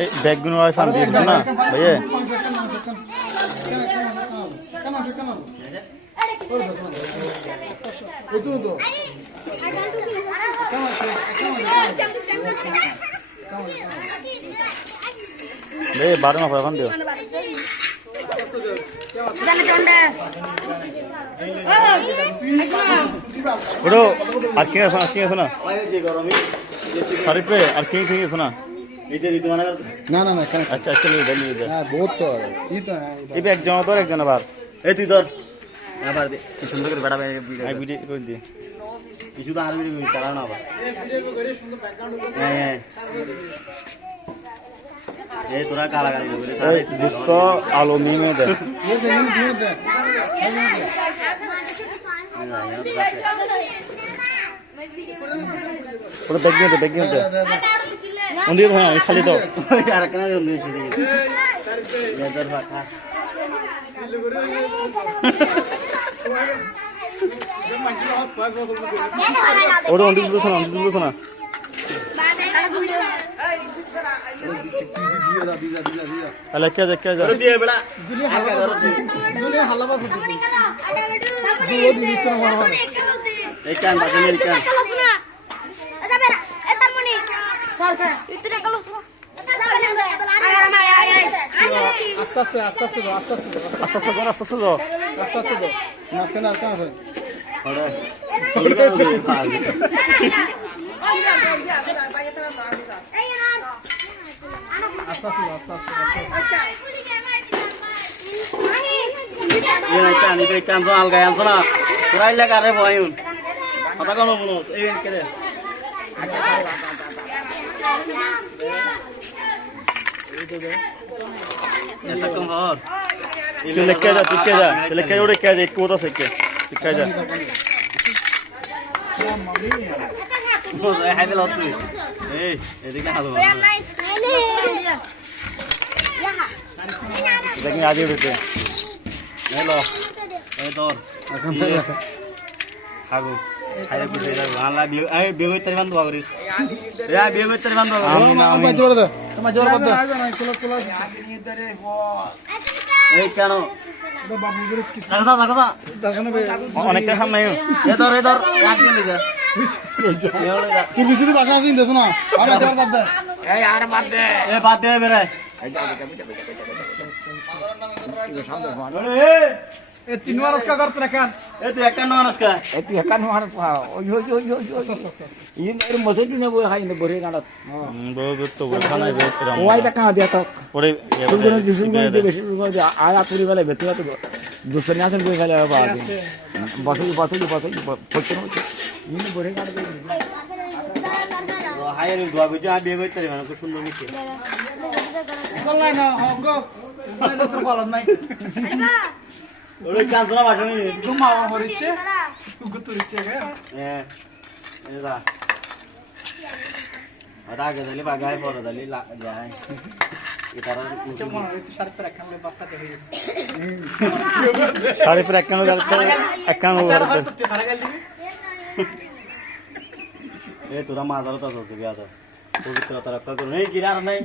এই ব্যাগগুলো শান্তি একটু না ভাইয়া ভাই 12 না এখন দিও ওটো আর কি আছে না শরীফ রে আর কি আছে না না না না আচ্ছা আচ্ছা নিয়ে দে হ্যাঁ বহুত তো ই তো এই ব্যাগ জমা ধর একজন আবার এই তুই ধর আবার দে কি সুন্দর করে বেড়া আই ভিডিও করে দি কিছু তো আর ভিডিও চালাও না আবার হ্যাঁ এই তোরা কালা গাড়ি করে এই দোস্ত আলো মিমে দে ये दे ওটা ব্যাগ নিয়ে দে ওন দিয়ে হ্যাঁ খালি দাও আর কেন দিয়েছি নেদার ফাটা ওটা ওন দিয়ে দিছ না তাহলে কে যা দিয়ে বেড়া জুলি হাল্লা বাস দুলো দিছ না মারবা এই কান বাজে এই কান আচ্ছা বেরা এসার মনি সরকার ইতরে কল আস্তে আস্তে মাঝখানে আর কাজ আছে ওরে সলিকা দে এই কান এই কান তো আলগা আনছ না তোরা ইলা কারে ভয়ুন কথা কোন বলছ এই কে দে এটা কম হর তুই লেকে যা ওরে কে যা এক কোটা সেকে কে যা এই হাইবে লত এই এদিকে হালো দেখি আজ উঠতে হ্যালো এই তোর এখন হাগো আরে কুছে দাও আল্লাহ এই বেগই তরি বান্ধব করি এ বেগই তরি বান্ধব আমি জোর দে তোমার জোর বদ এই কেন বাবুগুলো কি দাদা দেখানো বে অনেকটা খাম নাই এ ধর কাট নিয়ে যা তুই বিশুদ্ধ ভাষা আছে দেছ না আমি জোর বদ দে এ বাদ দে বেরে এ তিন বার उसका करत रखन এ তুই একটা নমানস কা itu ya kan harus ini masuk dunia boleh hai ini boleh ngadat বহুত তো খানাই বহুত Ram wah itu kan dia tak ওরে sungguh dia besok dia ayat puri balik betul itu dusunnya asan boleh kali apa basu pocong ini boleh ngadat হাই রে দোয়া বুঝা বেগই তরি মানে খুব সুন্দর মিছে বললাই না হগো মানে তো বলন নাই ওরে কান তোরা ভাষা নেই ঘুমা হরিছে গুতুরিছে গে এরা আদা গেলে বাগায় পড়া দলি যায় এটারা মনে হয় শার্ট পরে রাখলে বাচ্চা দেখে গেছে সাড়ে পর 51 এ তোরা মাদার তো তো গিয়া তো পবিত্রতা রক্ষা করো এই কিরা নাই